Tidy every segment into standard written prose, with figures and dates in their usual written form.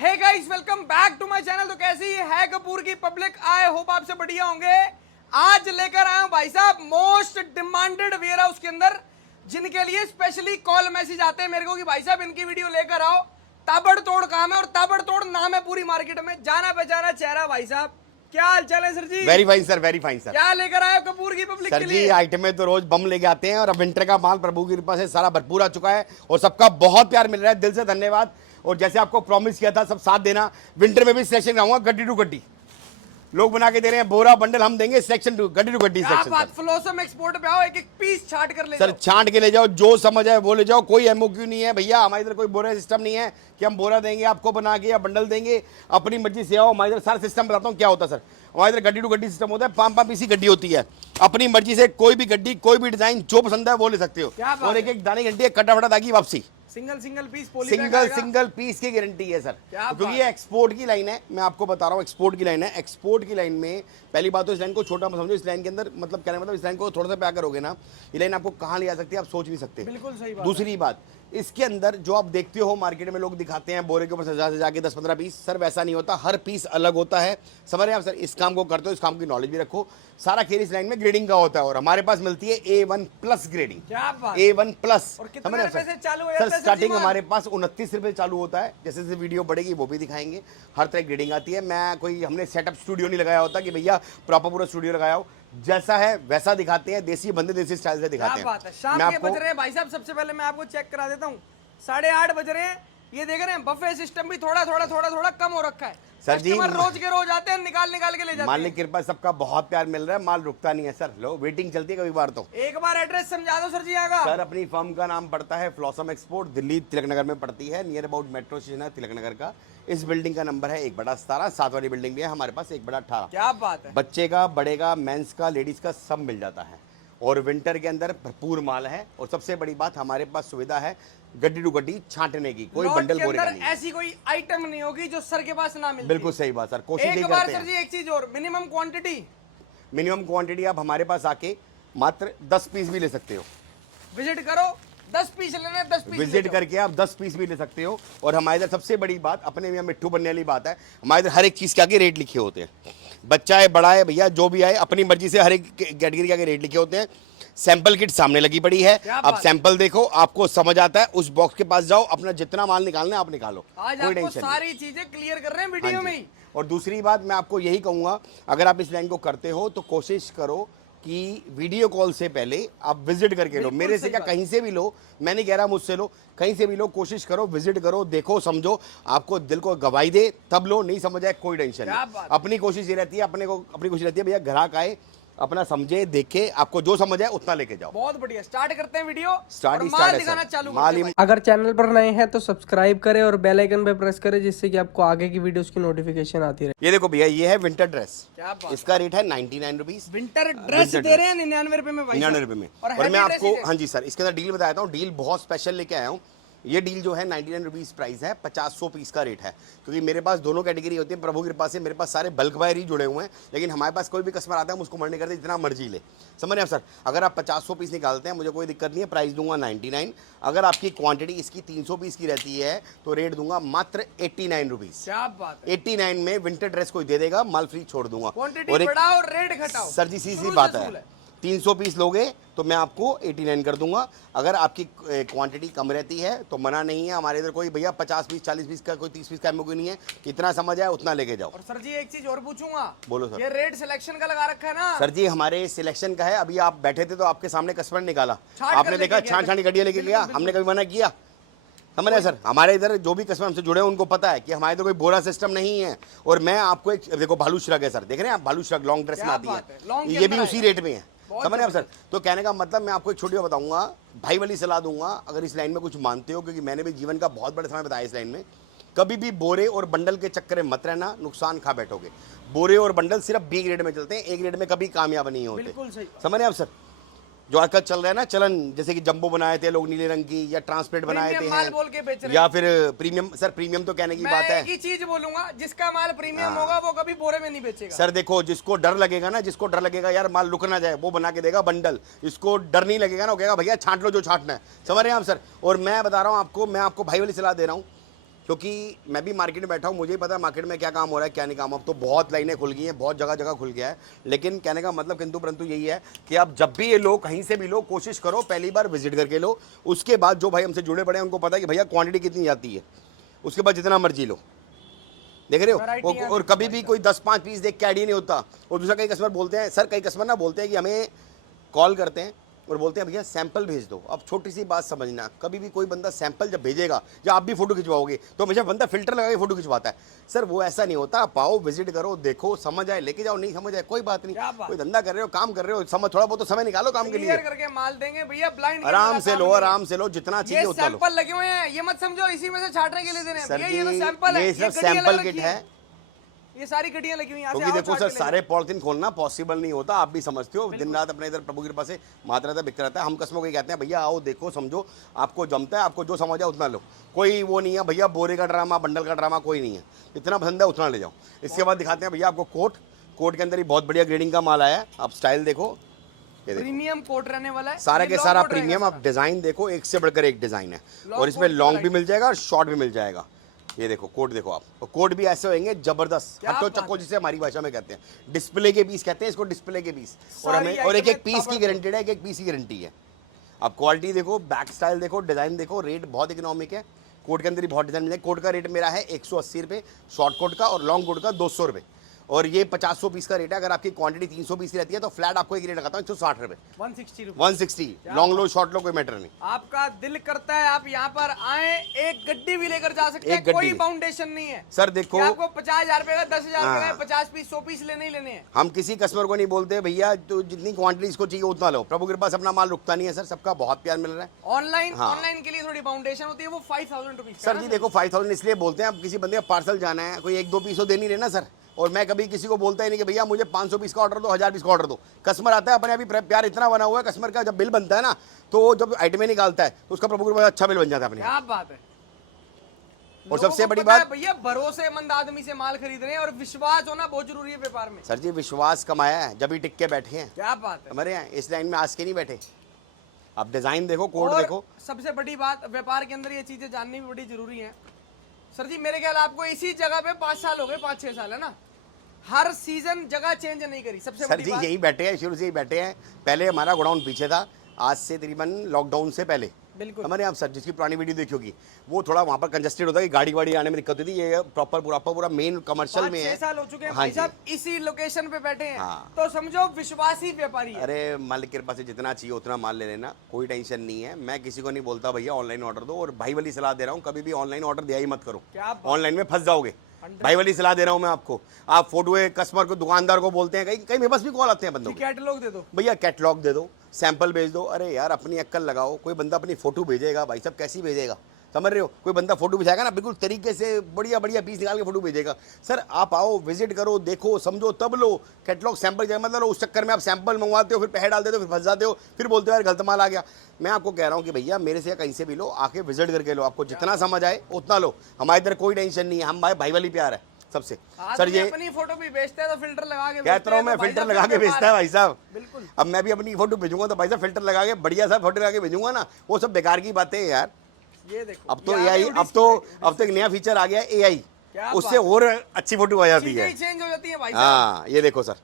Hey guys, welcome back to my channel. तो कैसी है कपूर की पब्लिक? आई होप आपसे बढ़िया होंगे। आज लेकर आया हूं भाई साहब मोस्ट डिमांडेड वेयर हाउस के अंदर, जिनके लिए स्पेशली कॉल मैसेज आते हैं मेरे को कि भाई साहब इनकी वीडियो लेकर आओ। ताबड़तोड़ काम है और ताबड़तोड़ नाम है पूरी मार्केट में, जाना पहचाना चेहरा। भाई साहब क्या हाल चाल है sir ji? Very fine sir, very fine sir. क्या लेकर आए हो कपूर की पब्लिक सर के जी लिए? आइटमें तो रोज बम लेके आते हैं और अब विंटर का माल प्रभु की कृपा से सारा भरपूर आ चुका है और सबका बहुत प्यार मिल रहा है, दिल से धन्यवाद। और जैसे आपको प्रॉमिस किया था सब साथ देना। विंटर में भी सिलेक्शन कराऊंगा गड्डी टू गड्डी, लोग बना के दे रहे हैं बोरा बंडल, हम देंगे सिलेक्शन टू गड्डी टू गड्डी सिलेक्शन। बात फ्लोसम एक्सपोर्ट पे आओ, एक एक पीस छाट कर ले सर जाओ। छांट के ले जाओ, जो समझ आए वो ले जाओ, कोई एमओक्यू नहीं है भैया। हमारे इधर कोई बोरा सिस्टम नहीं है कि हम बोरा देंगे आपको बना के या बंडल देंगे, अपनी मर्जी से आओ। हमारे इधर सारा सिस्टम बताता हूँ क्या होता है सर। हमारे इधर गड्डी टू गड्डी सिस्टम होता है, 5 पीस की गड्डी होती है, अपनी मर्जी से कोई भी गड्डी कोई भी डिजाइन जो पसंद है वो ले सकते हो। और एक एक दाने घंटी कटा फटा दागी वापसी, सिंगल पीस पोली सिंगल पीस की गारंटी है सर। क्योंकि ये एक्सपोर्ट की लाइन है, मैं आपको बता रहा हूँ एक्सपोर्ट की लाइन है। एक्सपोर्ट की लाइन में पहली बात तो इस लाइन को छोटा मत समझो। इस लाइन के अंदर मतलब कहने मतलब इस लाइन को थोड़ा सा प्यार करोगे ना, ये लाइन आपको कहाँ ले जा सकती है आप सोच नहीं सकते। बिल्कुल सही बात। दूसरी बात, इसके अंदर जो आप देखते हो मार्केट में लोग दिखाते हैं बोरे के ऊपर सजा के 10-15 पीस, सर वैसा नहीं होता, हर पीस अलग होता है। समझ रहे हैं आप सर? इस काम को करते हो, इस काम की नॉलेज भी रखो। सारा खेल इस लाइन में ग्रेडिंग का होता है और हमारे पास मिलती है A1+ ग्रेडिंग। A1+। और कितने रुपए से चालू हो जाता है सर? स्टार्टिंग हमारे पास 29 रुपए चालू होता है। जैसे जैसे वीडियो बढ़ेगी वो भी दिखाएंगे, हर तरह ग्रेडिंग आती है। मैं कोई हमने सेटअप स्टूडियो नहीं लगाया होता कि भैया प्रॉपर पूरा स्टूडियो लगाया हो, जैसा है वैसा दिखाते हैं, देसी बंदे देसी स्टाइल से दिखाते हैं। शाम के बज रहे हैं भाई साहब, सबसे पहले मैं आपको चेक करा देता हूँ, 8:30 बज रहे हैं। ये देख रहे हैं बफे सिस्टम भी थोड़ा कम हो रखा है सर जी। रोज के रोज आते हैं, निकाल के ले जाते हैं। मालिक की कृपा, सबका बहुत प्यार मिल रहा है, माल रुकता नहीं है सर। लो वेटिंग चलती है कभी बार तो। एक बार एड्रेस समझा दो सर जी। आगा सर अपनी फर्म का नाम पड़ता है फ्लॉसम एक्सपोर्ट, दिल्ली तिलक नगर में पड़ती है, नियर अबाउट मेट्रो स्टेशन है तिलक नगर का। इस बिल्डिंग का नंबर है 1/17, 7 वाली बिल्डिंग भी है हमारे पास 1/18। क्या बात है? बच्चे का, बड़े का, मेंस का, लेडीज का सब मिल जाता है और विंटर के अंदर भरपूर माल है। और सबसे बड़ी बात, हमारे पास सुविधा है गड्डी टू गड्डी छांटने की, कोई बंडल बोरे का नहीं है। ऐसी कोई आइटम नहीं होगी जो सर के पास ना मिले। बिल्कुल सही बात सर, कोशिश एक बार सर जी एक चीज और, मिनिमम क्वांटिटी आप हमारे पास आके मात्र 10 पीस भी ले सकते हो। विजिट करो, 10 पीस लेने, 10 पीस विजिट करके आप 10 पीस भी ले सकते हो। और हमारे इधर सबसे बड़ी बात, अपने में मिट्टू बनने वाली बात है, हमारे इधर हर एक चीज के आगे रेट लिखे होते हैं। बच्चा है बड़ा है भैया जो भी आए, अपनी मर्जी से हर एक कैटेगरी के आगे रेट लिखे होते हैं। सैंपल किट सामने लगी पड़ी है, आप सैंपल देखो, आपको समझ आता है, उस बॉक्स के पास जाओ, अपना जितना माल निकालना है आप निकालो। आज आपको सारी चीजें क्लियर कर रहे हैं वीडियो में ही। और दूसरी बात मैं आपको यही कहूंगा, अगर आप इस लाइन को करते हो तो कोशिश करो कि वीडियो कॉल से पहले आप विजिट करके लो। मेरे से क्या, कहीं से भी लो, मैं नहीं कह रहा मुझसे लो, कहीं से भी लो, कोशिश करो, विजिट करो, देखो, समझो। आपको दिल को गवाही दे तब लो, नहीं समझ आए कोई टेंशन नहीं। अपनी कोशिश ये रहती है, अपनी कोशिश रहती है भैया ग्राहक आए, अपना समझे, देखे, आपको जो समझ आए उतना लेके जाओ। बहुत बढ़िया, स्टार्ट करते हैं वीडियो। स्टार्ट दिखाना चालू। अगर चैनल पर नए हैं तो सब्सक्राइब करें और बेल आइकन पे प्रेस करें, जिससे कि आपको आगे की वीडियोस की नोटिफिकेशन आती रहे। ये देखो भैया, ये है विंटर ड्रेस। क्या बात? इसका रेट है 99 रुपीज। विंटर ड्रेस दे रहे हैं 99 रुपए में। 99 रुपए में। और मैं आपको, हाँ जी सर, इसके अंदर डील बताता हूँ। डील बहुत स्पेशल लेके आया हूँ। ये डील जो है 99 रुपीज़ प्राइस है, 50-100 पीस का रेट है। क्योंकि मेरे पास दोनों कैटेगरी होती है, प्रभु के पास से मेरे पास सारे बल्क बायर ही जुड़े हुए हैं। लेकिन हमारे पास कोई भी कस्टमर आता है हम उसको मना नहीं करते, जितना मर्जी ले। समझ रहे हैं सर? अगर आप 50-100 पीस निकालते हैं मुझे कोई दिक्कत नहीं है, प्राइस दूंगा 99। अगर आपकी क्वांटिटी इसकी 300 पीस की रहती है तो रेट दूंगा मात्र 89 रुपीज़। क्या बात है? 89 में विंटर ड्रेस कोई दे देगा, माल फ्री छोड़ दूंगा। क्वांटिटी बढ़ाओ, रेट घटाओ। सर जी सीधी बात है, 300 पीस लोगे तो मैं आपको 89 कर दूंगा। अगर आपकी क्वांटिटी कम रहती है तो मना नहीं है। हमारे इधर कोई भैया 50 पीस 40 पीस का, कोई 30 पीस का कोई नहीं है, इतना समझ आए उतना लेके जाओ। और सर जी एक चीज और पूछूंगा। बोलो सर। ये रेट सिलेक्शन का लगा रखा है ना? सर जी हमारे सिलेक्शन का है। अभी आप बैठे थे तो आपके सामने कस्टमर निकाला, आपने देखा, छान गड्डियाँ लेके गया, हमने कभी मना किया? समझ रहे सर? हमारे इधर जो भी कस्टमर हमसे जुड़े हैं उनको पता है कि हमारे इधर कोई बोरा सिस्टम नहीं है। और मैं आपको एक देखो, भालू श्रग है सर, देख रहे हैं आप, भालू श्रग लॉन्ग ड्रेस में आती है, ये भी उसी रेट में है। समझ रहे हैं सर? तो कहने का मतलब, मैं आपको एक छोटी बात बताऊंगा, भाई वाली सलाह दूंगा। अगर इस लाइन में कुछ मानते हो, क्योंकि मैंने भी जीवन का बहुत बड़ा समय बताया इस लाइन में, कभी भी बोरे और बंडल के चक्कर में मत रहना, नुकसान खा बैठोगे। बोरे और बंडल सिर्फ B ग्रेड में चलते हैं, A ग्रेड में कभी कामयाब नहीं होते। समझ रहे हैं आप सर? जो आजकल चल रहा है ना चलन, जैसे कि जंबो बनाए थे लोग नीले रंग की, या ट्रांसपेरेंट बनाए थे माल बोल के बेच रहे, या फिर प्रीमियम। सर प्रीमियम तो कहने की बात है, एक ही चीज बोलूंगा, जिसका माल प्रीमियम होगा वो कभी बोरे में नहीं बेचेगा। सर देखो, जिसको डर लगेगा ना, जिसको डर लगेगा यार माल रुक ना जाए, वो बना के देगा बंडल। इसको डर नहीं लगेगा ना, वो कहेगा भैया छांट लो जो छांटना है। समझ रहे हैं आप सर? और मैं बता रहा हूँ आपको, मैं आपको भाई वाली सलाह दे रहा हूँ, क्योंकि मैं भी मार्केट में बैठा हूँ, मुझे ही पता है मार्केट में क्या काम हो रहा है क्या नहीं काम। अब तो बहुत लाइनें खुल गई हैं, बहुत जगह जगह खुल गया है। लेकिन कहने का मतलब किंतु परंतु यही है कि आप जब भी ये लो, कहीं से भी लो, कोशिश करो पहली बार विजिट करके लो। उसके बाद जो भाई हमसे जुड़े पड़े हैं उनको पता है कि भैया क्वांटिटी कितनी जाती है, उसके बाद जितना मर्जी लो। देख रहे हो, और कभी भी कोई 10-5 पीस देख के आइडिया नहीं होता। और दूसरा कई कस्टमर बोलते हैं, सर कई कस्टमर ना बोलते हैं कि हमें कॉल करते हैं और बोलते हैं भैया सैंपल भेज दो। अब छोटी सी बात समझना, कभी भी कोई बंदा सैंपल जब भेजेगा या आप भी फोटो खिंचवाओगे तो हमेशा बंदा फिल्टर लगा के फोटो खिंचवाता है। सर वो ऐसा नहीं होता, आप आओ, विजिट करो, देखो, समझ आए लेके जाओ, नहीं समझ आए कोई बात नहीं। कोई धंधा कर रहे हो, काम कर रहे हो, समझ थोड़ा बहुत तो समय निकालो काम के लिए। करके माल देंगे भैया, ब्लाइंड आराम से लो, आराम से लो, जितना चाहिए उतना लो। सैंपल लगे हुए हैं, ये मत समझो इसी में से छाटने के लिए दे रहे हैं। सर ये तो सैंपल है, ये सिर्फ सैंपल किट है। ये सारी गड्डियां लगी हुई हैं। क्योंकि देखो सर, सारे पॉलिथीन खोलना पॉसिबल नहीं होता, आप भी समझते हो। दिन रात अपने इधर प्रभु की कृपा से माता रहता बिकता रहता है। हम कस्टमर को ये कहते हैं भैया आओ, देखो, समझो, आपको जमता है, आपको जो समझ है उतना लो। कोई वो नहीं है भैया बोरे का ड्रामा, बंडल का ड्रामा, कोई नहीं है। जितना पसंद है उतना ले जाओ। इसके बाद दिखाते हैं भैया आपको कोट के अंदर ही बहुत बढ़िया ग्रेडिंग का माल आया है। आप स्टाइल देखो, प्रीमियम कोट रहने वाला है, सारा के सारा प्रीमियम। आप डिजाइन देखो, एक से बढ़कर एक डिजाइन है, और इसमें लॉन्ग भी मिल जाएगा और शॉर्ट भी मिल जाएगा। ये देखो कोट देखो आप, और कोट भी ऐसे होंगे जबरदस्त, हट्टो चक्को जिसे हमारी भाषा में कहते हैं। डिस्प्ले के पीस कहते हैं इसको, डिस्प्ले के पीस। और हमें और एक पीस की गारंटेड है, एक पीस की गारंटी है। आप क्वालिटी देखो, बैक स्टाइल देखो, डिजाइन देखो, रेट बहुत इकोनॉमिक है। कोट के अंदर ही बहुत डिजाइन मिलेगा। कोट का रेट मेरा है 180 रुपये शॉर्ट कोट का, और लॉन्ग कोट का 200 रुपये। और ये 50-100 पीस का रेट है। अगर आपकी क्वांटिटी 300 पीस की रहती है तो फ्लैट आपको एक रेट लगाता हूँ 160 रुपये, 160। लॉन्ग लो शॉर्ट लो कोई मैटर नहीं। आपका दिल करता है आप यहाँ पर आए, एक गड्डी भी लेकर जा सकते हैं, कोई फाउंडेशन नहीं है। सर देखो, आपको 50,000 रुपए का, 10,000 रुपए का, 50 पीस 100 पीस लेने ही लेने हैं। हम किसी कस्टमर को नहीं बोलते भैया तो जितनी क्वांटिटी इसको चाहिए उतना लो। प्रभु के पास अपना माल रुकता नहीं है सर, सबका बहुत प्यार मिल रहा है। ऑनलाइन के लिए थोड़ी फाउंडेशन होती है, वो 5,000 रुपीज। सर जी देखो 5,000 इसलिए बोलते हैं, अब किसी बंदे का पार्सल जाना है, कोई 1-2 पीस तो दे नहीं रहे ना सर। और मैं कभी किसी को बोलता ही नहीं कि भैया मुझे 500 पीस का ऑर्डर दो, 1000 पीस का ऑर्डर दो। कस्टमर आता है, अपने अभी प्यार इतना बना हुआ है कस्टमर का, जब बिल बनता है ना तो जब आइटमें निकालता है तो उसका प्रभु के पास अच्छा बिल बन जाता है अपने। क्या बात है। और सबसे बड़ी बात भैया, भरोसेमंद आदमी से माल खरीद रहे हैं, और विश्वास होना बहुत जरूरी है व्यापार में। सर जी विश्वास कमाया है जब ही टिक के बैठे हैं। क्या बात है। हमारे यहाँ इस लाइन में आज के नहीं बैठे। आप डिजाइन देखो, कोड देखो। सबसे बड़ी बात, व्यापार के अंदर ये चीजें जाननी भी बड़ी जरूरी है। सर जी मेरे ख्याल आपको इसी जगह पे 5 साल हो गए, 5-6 साल है ना, हर सीजन जगह चेंज नहीं करी। सबसे सर जी यही बैठे हैं, शुरू से ही बैठे हैं। पहले हमारा गोडाउन पीछे था, आज से तकरीबन लॉकडाउन से पहले। बिल्कुल हमारे यहाँ सर जिसकी पुरानी वीडियो देखी होगी, वो थोड़ा वहाँ पर कंजस्टेड होता है कि गाड़ी वाड़ी आने में दिक्कत होती है। ये प्रॉपर पूरा मेन कमर्शियल में है। 6 साल हो चुके हैं हाँ भाई साहब इसी लोकेशन पे बैठे हैं। हाँ। तो समझो विश्वासी व्यापारी है। अरे मालिक की कृपा से जितना चाहिए उतना माल ले लेना, कोई टेंशन नहीं है। मैं किसी को नहीं बोलता भैया ऑनलाइन ऑर्डर दो, और भाई वाली सलाह दे रहा हूँ, कभी भी ऑनलाइन ऑर्डर दिया ही मत करो, ऑनलाइन में फंस जाओगे। भाई वाली सलाह दे रहा हूँ मैं आपको। आप फोटो कस्टमर को, दुकानदार को बोलते हैं, कहीं मेरे पास भी कॉल आते हैं बंदों, कैटलॉग दे दो भैया, कैटलॉग दे दो, सैंपल भेज दो। अरे यार अपनी अक्ल लगाओ। कोई बंदा अपनी फोटो भेजेगा भाई साहब, कैसी भेजेगा, समझ रहे हो। कोई बंदा फोटो भेजाएगा ना बिल्कुल तरीके से, बढ़िया बढ़िया पीस निकाल के फोटो भेजेगा। सर आप आओ, विजिट करो, देखो, समझो, तब लो। कैटलॉग सैंपल जाए मतलब उस चक्कर में आप सैंपल मंगवाते हो, फिर पैसे डाल देते हो, फिर फंस जाते हो, फिर बोलते हो यार गलत माल आ गया। मैं आपको कह रहा हूँ कि भैया मेरे से कहीं से भी लो, आके विजिट करके लो, आपको जितना समझ आए उतना लो। हमारे इधर कोई टेंशन नहीं है, हम भाई वाली प्यार है सबसे। सर ये अपनी फोटो भी बेचते हैं तो फिल्टर लगा के कहता हूँ मैं, फिल्टर लगा के बेचता है भाई साहब। बिल्कुल। अब मैं भी अपनी फोटो भेजूंगा तो भाई साहब फिल्टर लगा के, बढ़िया सा फोटो लगा के भेजूंगा ना, वो सब बेकार की बातें हैं यार। ये देखो अब तो AI, अब तो एक नया फीचर आ गया AI, उससे और अच्छी फोटो आ जाती है, चेंज हो जाती है भाई। हाँ ये देखो सर,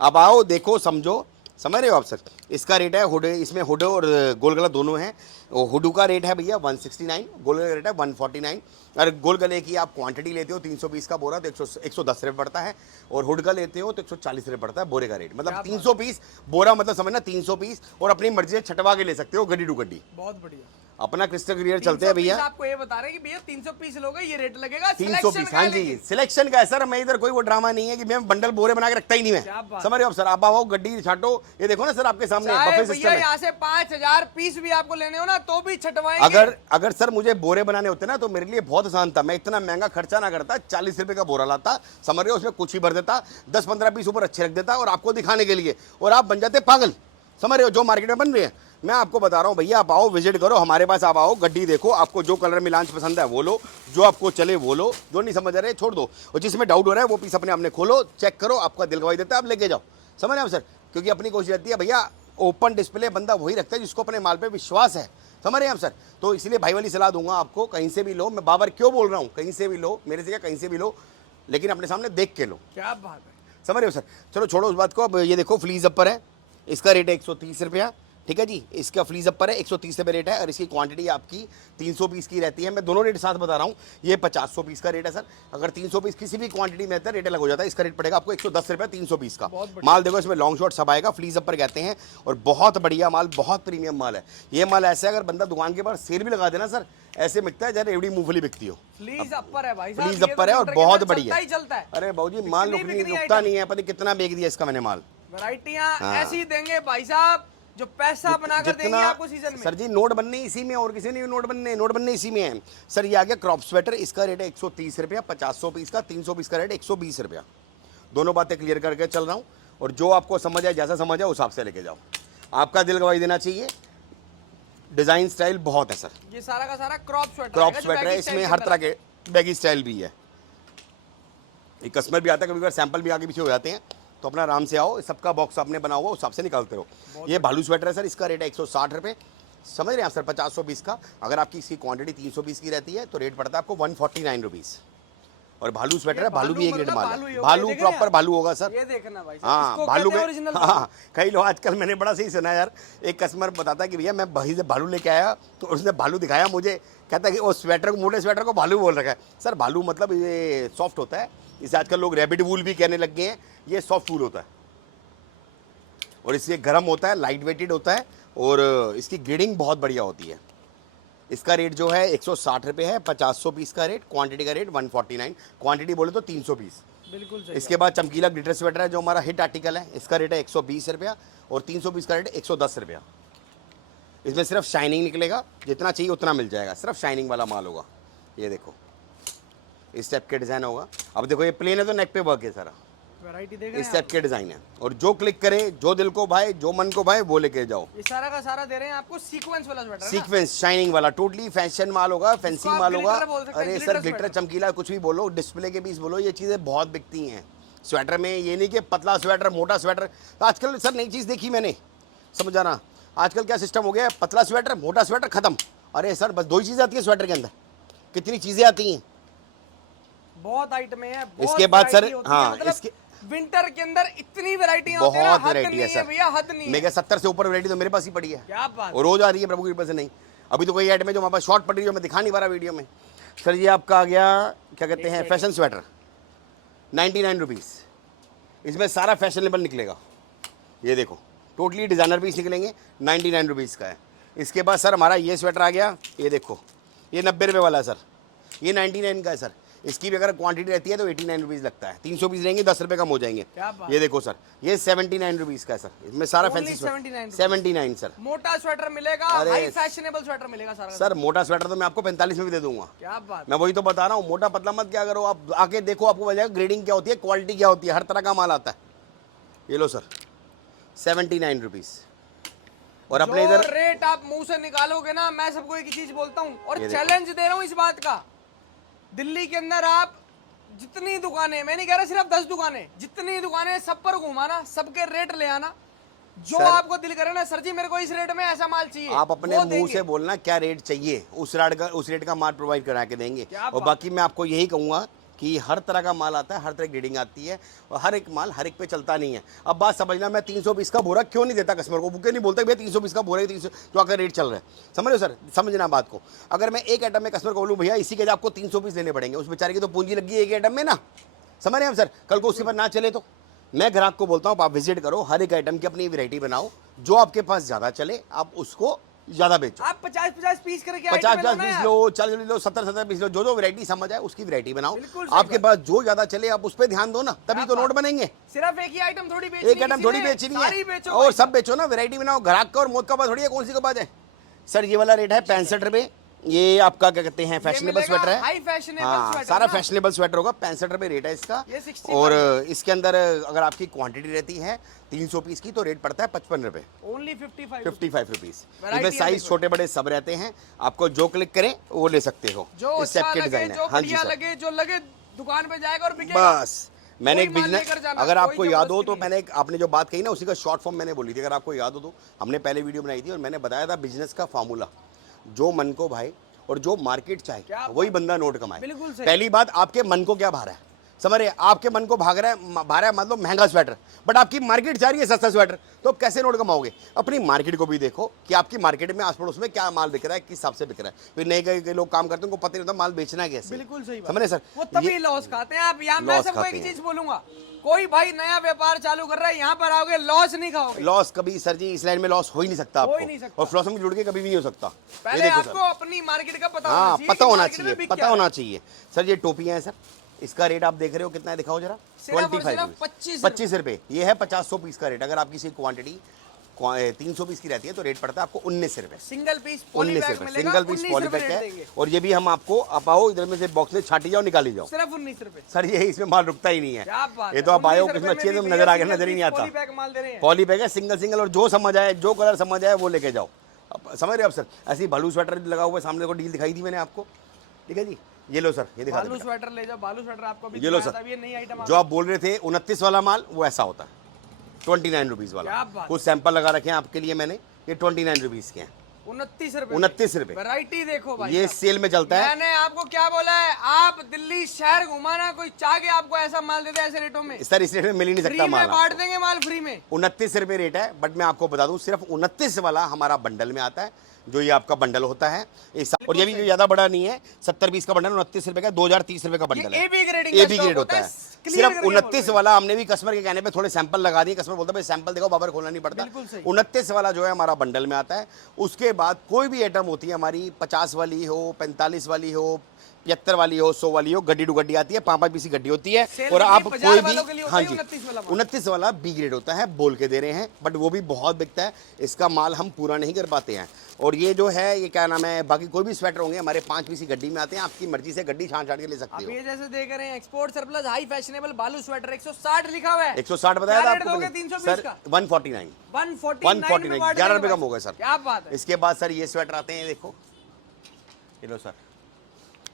अब आओ देखो समझो, समझ रहे हो आप सर। इसका रेट है हुड, इसमें हुड और गोल गला दोनों है। हुडू का रेट है भैया 169, गोल गले का रेट है 149। अगर गोल गले की आप क्वांटिटी लेते हो 320 का बोरा तो 110 रुपये पड़ता है, और हुड का लेते हो तो 140 रुपये पड़ता है बोरे का रेट। मतलब 300 पीस बोरा, मतलब समझना 300 पीस, और अपनी मर्जी से छटवा के ले सकते हो गड्डी टू गड्डी। बहुत बढ़िया, अपना क्रिस्टल क्लियर चलते हैं भैया। आपको ये बता रहे हैं कि भैया 300 पीस लोगे ये रेट लगेगा, 300 पीस। हाँ जी, सिलेक्शन का है सर। मैं इधर कोई वो ड्रामा नहीं है कि मैं बंडल बोरे बना के रखता ही नहीं। मैं समझ रहे हो सर। आप आओ गड्डी छाटो, ये देखो ना सर आपके सामने बफे सिस्टम है। यहाँ से 5,000 पीस भी आपको लेने हो ना तो भी छटवाएंगे। अगर सर मुझे बोरे बनाने होते ना तो मेरे लिए बहुत आसान था। मैं इतना महंगा खर्चा ना करता, 40 रुपए का बोरा लाता, समझ रहे हो, उसमें कुछ ही भर देता, 10-15 पीस ऊपर अच्छे रख देता, और आपको दिखाने के लिए, और आप बन जाते पागल। समझ रहे हो, जो मार्केट में बन रहे हैं। मैं आपको बता रहा हूँ भैया, आप आओ, विजिट करो हमारे पास। आप आओ, गड्डी देखो, आपको जो कलर मिलांच पसंद है वो लो, जो आपको चले वो लो, जो नहीं समझ रहे छोड़ दो, और जिसमें डाउट हो रहा है वो पीस अपने खोलो, चेक करो, आपका दिल गवाही देता है, आप लेके जाओ। समझ रहे हो सर, क्योंकि अपनी कोशिश रहती है भैया, ओपन डिस्प्ले बंदा वही रखता है जिसको अपने माल पे विश्वास है। समझ रहे हैं आप सर। तो इसलिए भाई वाली सलाह दूंगा आपको, कहीं से भी लो, मैं बाबर क्यों बोल रहा हूँ, कहीं से भी लो, मेरे से क्या कहीं से भी लो, लेकिन अपने सामने देख के लो। क्या बात है, समझ रहे हो सर। चलो छोड़ो उस बात को। अब ये देखो फ्लीज अपर है, इसका रेट है 130 रुपया, ठीक है जी। इसका फ्लीज अपर है 130 रुपये रेट है, और इसकी क्वांटिटी आपकी 300 पीस की रहती है। मैं दोनों रेट साथ बता रहा हूँ। ये 500 पीस का रेट है सर। अगर 300 पीस किसी भी क्वांटिटी में रहता है रेट अलग हो जाता है। इसका रेट पड़ेगा आपको 110 रुपये 300 पीस का माल। देखो इसमें लॉन्ग शॉट सब आएगा, फ्लीज अपर कहते हैं, और बहुत बढ़िया माल, बहुत प्रीमियम माल है। ये माल ऐसा है अगर बंदा दुकान के बाहर सेल भी लगा देना सर, ऐसे बिकता है जैसे एवडी मूंगफली बिकती हो। फ्लीज अपर है भाई साहब, फ्लीज अपर है और बहुत बढ़िया चलता है। अरे बाबूजी माल रुकता नहीं है, पता कितना बेच दिया इसका मैंने माल। वैरायटियां ऐसी देंगे भाई साहब जो पैसा बनाकर देंगे आपको सीजन में। सर जी नोट बनने इसी में, और किसी ने भी नोट बनने इसी में है सर। ये आ गया क्रॉप स्वेटर, इसका रेट है 130 रुपया 500 पीस का, 300 पीस का रेट 120 रुपया। दोनों बातें क्लियर करके चल रहा हूँ, और जो आपको समझ आए, जैसा समझ आए उस हिसाब से लेके जाओ। आपका दिल गवाही देना चाहिए, डिजाइन स्टाइल बहुत है सर। ये सारा का सारा क्रॉप स्वेटर है, इसमें हर तरह के बैगी स्टाइल भी है। एक कस्टमर भी आता है, कभी कभी सैंपल भी आगे पीछे हो जाते हैं, तो अपना आराम से आओ, सबका बॉक्स आपने बना हुआ उस हिसाब से निकालते रहो। ये भालू स्वेटर है सर, इसका रेट है 160 रुपये। समझ रहे हैं आप सर, 500 पीस का। अगर आपकी इसकी क्वांटिटी 300 पीस की रहती है तो रेट पड़ता है आपको 149 रुपीज़। और भालू स्वेटर है, भालू भी एक रेट माल है, भालू प्रॉपर भालू होगा सर। ये देखना भाई, हाँ भालू के, हाँ कई लोग आजकल मैंने बड़ा सही सुना यार, एक कस्टमर बताता है कि भैया मैं भाई से भालू लेके आया, तो उसने भालू दिखाया मुझे, कहता है कि वो स्वेटर को, मोटे स्वेटर को भालू बोल रखा है। सर भालू मतलब ये सॉफ्ट होता है, इसे आजकल लोग रैबिट वूल भी कहने लग गए हैं। ये सॉफ्ट वूल होता है और इससे गर्म होता है, लाइट वेटेड होता है, और इसकी ग्रेडिंग बहुत बढ़िया होती है। इसका रेट जो है 160 रुपये है, 500 पीस का रेट, क्वांटिटी का रेट 149, क्वांटिटी बोले तो 300 पीस। बिल्कुल सही। इसके बाद चमकीला ग्लिटर स्वेटर है जो हमारा हिट आर्टिकल है, इसका रेट है 120 रुपया, और 300 पीस का रेट 110 रुपया। इसमें सिर्फ शाइनिंग निकलेगा, जितना चाहिए उतना मिल जाएगा, सिर्फ शाइनिंग वाला माल होगा। ये देखो इस टाइप के डिज़ाइन होगा। अब देखो ये प्लेन है तो नेक पे वर्क है सारा, वैरायटी देख रहे हैं इस टाइप के डिजाइन है, और जो क्लिक करे, जो दिल को भाए, जो मन को भाए वो लेके जाओ। ये सारा का सारा दे रहे हैं आपको सीक्वेंस वाला स्वेटर, सीक्वेंस शाइनिंग वाला, टोटली फैशन माल होगा, फैंसी माल होगा। अरे सर ग्लिटर चमकीला कुछ भी बोलो, डिस्प्ले के बीच बोलो, ये चीज़ें बहुत बिकती हैं स्वेटर में। ये नहीं कि पतला स्वेटर, मोटा स्वेटर। आजकल सर नई चीज़ देखी मैंने, समझ जाना, आजकल क्या सिस्टम हो गया है, पतला स्वेटर, मोटा स्वेटर, खत्म। अरे सर बस 2 ही चीज़ें आती है स्वेटर के अंदर, कितनी चीज़ें आती हैं, बहुत आइटमें हैं। इसके बाद सर हाँ, इसके विंटर के अंदर इतनी वैरायटी बहुत वैरायटी है सर भैया, हद नहीं है। मेरे 70 से ऊपर वैरायटी तो मेरे पास ही पड़ी है। क्या बात, और रोज आ रही है प्रभु की कृपा से। नहीं अभी तो कोई ऐड में जो हमारे पास शॉर्ट पड़ रही है, मैं दिखा नहीं पा रहा वीडियो में। सर ये आपका आ गया, क्या कहते हैं, फैशन स्वेटर, 99 रुपीज़। इसमें सारा फैशनेबल निकलेगा। ये देखो टोटली डिज़ाइनर पीस निकलेंगे, 99 रुपीज़ का है। इसके बाद सर हमारा ये स्वेटर आ गया, ये देखो ये 90 रुपये वाला है सर, ये 99 का है सर। इसकी भी अगर क्वांटिटी रहती है तो 89 रुपीज़ लगता है, 300 पीस रहेंगे 10 रुपये कम हो जाएंगे। ये देखो सर ये 79 रुपीज़ का है सर, इसमें सारा फैंसी 79 सर। मोटा स्वेटर मिलेगा, हाई फैशनेबल स्वेटर मिलेगा सारा। सर मोटा स्वेटर तो मैं आपको 45 में भी दे दूंगा। क्या बात, मैं वही तो बता रहा हूँ, मोटा पतला मत क्या करो, आप आके देखो आपको मिल जाएगा ग्रेडिंग क्या होती है, क्वालिटी क्या होती है, हर तरह का माल आता है। ये लो सर 79 रुपीज़। और अपने इधर रेट आप मुंह से निकालोगे ना, मैं सबको एक चीज बोलता हूँ और चैलेंज दे रहा हूँ इस बात का, दिल्ली के अंदर आप जितनी दुकानें, मैं नहीं कह रहा सिर्फ 10 दुकानें, जितनी दुकानें सब पर घुमाना, सबके रेट ले आना, जो आपको दिल करे ना, सर जी मेरे को इस रेट में ऐसा माल चाहिए, आप अपने मुंह से बोलना क्या रेट चाहिए, उस रेट का माल प्रोवाइड करा के देंगे। और बाकी मैं आपको यही कहूँगा कि हर तरह का माल आता है, हर तरह की ग्रेडिंग आती है, और हर एक माल हर एक पे चलता नहीं है। अब बात समझना, मैं 300 पीस का बोरा क्यों नहीं देता कस्टमर को, वो क्यों नहीं बोलता भैया 300 पीस का बोरा है, 300 जो आकर रेट चल रहा है, समझ लो सर, समझना बात को। अगर मैं एक आइटम में कस्टमर को बोलूँ भैया इसी के आपको 300 पीस लेने पड़ेंगे, उस बेचारे की तो पूंजी लगी है एक आइटम में ना, समझ रहे हैं सर। कल को उसके बाद ना चले तो मैं ग्राहक को बोलता हूँ आप विजिट करो, हर एक आइटम की अपनी वैरायटी बनाओ, जो आपके पास ज़्यादा चले आप उसको ज़्यादा बेचो। आप 50-50 पीस करके 50-50 पीस लो, 40 लो, 70-70 पीस लो, जो जो वैरायटी समझ आए उसकी वैरायटी बनाओ। आपके पास जो ज्यादा चले आप उस पर ध्यान दो ना, तभी तो नोट बनेंगे। सिर्फ एक ही आइटम थोड़ी बेचनी, एक आइटम थोड़ी बेचनी है, और सब बेचो ना, वैरायटी बनाओ। ग्राहक का और मौत का बात थोड़ी है, कौन सी का बात है। सर ये वाला रेट है 65 रुपये, ये आपका क्या कहते हैं फैशनेबल स्वेटर है, हाई फैशनेबल हाँ सारा फैशनेबल स्वेटर होगा, 65 रुपये रेट है इसका। और इसके अंदर अगर आपकी क्वांटिटी रहती है 300 पीस की तो रेट पड़ता है 55 रुपये, ओनली 55 रुपीज़। इसमें साइज छोटे बड़े सब रहते हैं, आपको जो क्लिक करें वो ले सकते हो, इस टाइप के डिजाइन है। हाँ जी सर, जो लगे दुकान पे जाएगा और बिकेगा। बस मैंने एक बिजनेस, अगर आपको याद हो तो मैंने आपने जो बात कही ना उसी का शॉर्ट फॉर्म मैंने बोली थी, अगर आपको याद हो तो हमने पहले वीडियो बनाई थी और मैंने बताया था बिजनेस का फार्मूला। जो मन को भाई और जो मार्केट चाहे वही बंदा नोट कमाए। बिल्कुल सही। पहली बात, आपके मन को क्या भा रहा है, समझ रहे हैं? आपके मन को भा रहा है मतलब महंगा स्वेटर, बट आपकी मार्केट जा रही है सस्ता स्वेटर, तो आप कैसे नोट कमाओगे? अपनी मार्केट को भी देखो कि आपकी मार्केट में आस पड़ोस में क्या माल बिक रहा है, किस हिसाब से बिक रहा है। फिर नए कई लोग काम करते हैं, उनको पता नहीं होता माल बेचना है कैसे। बिल्कुल सही बात। समझ रहे सर? वो तभी लॉस खाते हैं। आप यहाँ मैं लॉस सबको खाते एक हैं। चीज बोलूंगा, कोई भाई नया व्यापार चालू कर रहा है, यहाँ पर आओगे लॉस नहीं खाओगे। लॉस कभी सर जी इस लाइन में लॉस हो ही नहीं सकता हो ही आपको, नहीं सकता। और फ्लॉस में जुड़ के कभी भी नहीं हो सकता। पहले ये देखो आपको सर, अपनी मार्केट का पता हाँ होना चाहिए। पता कि होना मार्केट में चाहिए, बिक पता क्या होना है। चाहिए। सर ये टोपियां हैं सर, इसका रेट आप देख रहे हो कितना है, दिखाओ जरा। सिर्फ और 25 सिर्फ रुपये, 25 रुपये। ये है 50-100 पीस का रेट। अगर आपकी सी क्वांटिटी 300 पीस की रहती है तो रेट पड़ता है आपको 19 रुपये। सिंगल पीस पॉली 19 बैग रुपये मिलेगा, सिंगल पीस 19 पॉली रुपये बैग रेट है। देंगे। और ये भी हम आपको, आप आओ इधर में से बॉक्स में छाटी जाओ, निकाली जाओ। सिर्फ 19 रुपए। सर ये इसमें माल रुकता ही नहीं है। क्या बात ये है, तो आप आए हो 19 किसमें रुपए अच्छे में से भी नजर आ गया, भैया नजर ही नहीं सिंगल आता। पीस पॉली बैग माल दे रहे हैं। पॉली बैग है, सिंगल सिंगल, और जो समझ आए, जो कलर समझ आए वो लेके जाओ। अब समझ रहे हो आप सर? ऐसी भालू स्वेटर लगा हुआ है सामने, को डील दिखाई थी मैंने आपको, ठीक है जी। ये लो सर, ये दिखा बालू दो बेटा। स्वेटर ले जाओ, बालू स्वेटर आपको भी ये लो दिखाया सर, था, अब ये नई आइटम आ जो आप बोल रहे थे 29 वाला माल, वो ऐसा होता है 29 रुपीज़ वाला। क्या बात। कुछ सैंपल लगा रखे हैं आपके लिए मैंने, ये 29 रुपीज़ के हैं। 29 रुपए। 29 रुपये। वैरायटी देखो भाई ये साहब। सेल में चलता है। मैंने आपको क्या बोला है, आप दिल्ली शहर घुमाना, कोई चाह के आपको ऐसा माल देते ऐसे रेटों में। सर इस रेट में मिल ही नहीं फ्री सकता में माल बांट देंगे माल फ्री में। 29 रुपये रेट है, बट मैं आपको बता दूं सिर्फ 29 वाला हमारा बंडल में आता है, जो ये आपका बंडल होता है। और ये भी ज़्यादा बड़ा नहीं है, 70 पीस का बंडल 29 रुपये का, 2030 रुपये का बंडल है। ए बी ग्रेड होता है। सिर्फ 29 वाला हमने भी कस्टमर के कहने पे थोड़े सैंपल लगा दिए। कस्टमर बोलता है भाई सैंपल देखो, बाबर खोलना नहीं पड़ता। 29 वाला जो है हमारा बंडल में आता है। उसके बाद कोई भी आइटम होती है हमारी, 50 वाली हो, 45 वाली हो, 75 वाली हो, 100 वाली हो, गड्डी टू गड्डी आती है, 5-5 पीस की गड्डी होती है। और आप कोई भी, हाँ जी 29 वाला बी ग्रेड होता है, बोल के दे रहे हैं, बट वो भी बहुत बिकता है। इसका माल हम पूरा नहीं कर पाते हैं। और ये जो है, ये क्या नाम है, बाकी कोई भी स्वेटर होंगे हमारे 5 पीस की गड्डी में आते हैं। आपकी मर्जी से गड्डी छांट के ले सकते हो। ये जैसे देख रहे हैं, एक्सपोर्ट सरप्लस हाई फैशनेबल बालू स्वेटर 160 लिखा हुआ है। 160 बताया था आपको 320 सर, का 149 149 11 रुपये कम हो गए सर। क्या बात है। इसके बाद सर ये स्वेटर आते हैं, देखो ये लो सर,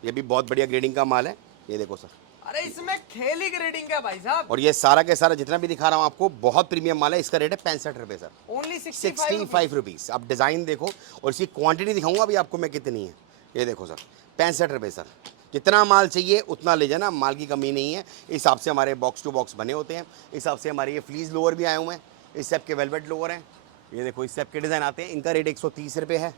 ये भी बहुत बढ़िया ग्रेडिंग का माल है। ये देखो सर, अरे इसमें खेल ही ग्रेडिंग का भाई साहब। और ये सारा के सारा जितना भी दिखा रहा हूँ आपको बहुत प्रीमियम माल है। इसका रेट है 65 रुपये सर, ओनली 65 रुपीज़। आप डिज़ाइन देखो और इसकी क्वांटिटी दिखाऊंगा अभी आपको मैं कितनी है। ये देखो सर, 65 रुपये सर। जितना माल चाहिए उतना ले जाना, माल की कमी नहीं है। इस हिसाब से हमारे बॉक्स टू बॉक्स बने होते हैं। इस हिसाब से हमारे ये फ्लीज लोअर भी आए हुए हैं, इस टाइप के वेलवेट लोअर हैं। ये देखो इस टाइप के डिज़ाइन आते हैं, इनका रेट 130 रुपये है।